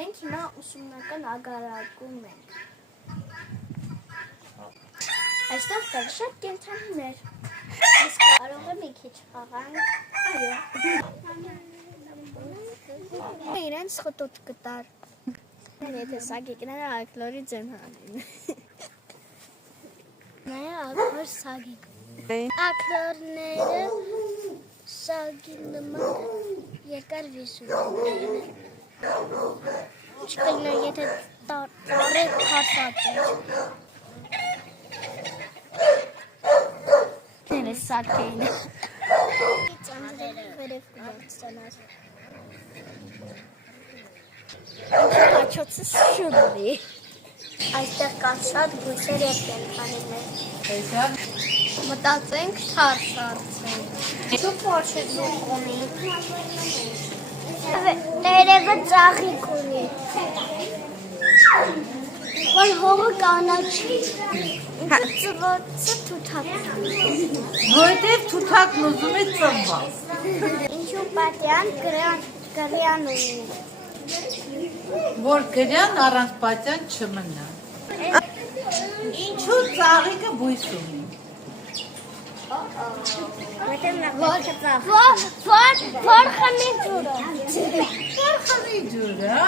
Մենք հիմա ուսումնական ագարակում ենք։ Այստեղ կան շատ կենդանիներ։ Իսկ կարող է մի քիչ խաղանք։ Այո։ Իրենց խտոտ կտար։ Եթե սագիկները ակլորի ձեն հանին։ Նայա ակլոր սագիկ։ Ակլորները սագի նման երկար վիսում են։ Չկլինի, եթե տարեք հասած է։ Ները սակեին է։ Ծանրերը վերև կուղացանար։ Ինչը հաչոցս շուրվի։ Այստեղ կան շատ բույսեր և կենդանիներ։ Մտածենք թարս արծենք։ Շու պորշետ լուկ ունի։ Տերևը ծաղիկ ունի։ Որ հողը կանաչի։ Ծվոցը թութակ։ Որտև թութակն ուզում է ծնվա։ Ինչու պատյան գրյան ունի։ Որ գրյան առանց պատյան չմնա։ Ինչու ծաղիկը բույս ունի։ Որ խմի ջուրը։ Որ խմի ջուրը։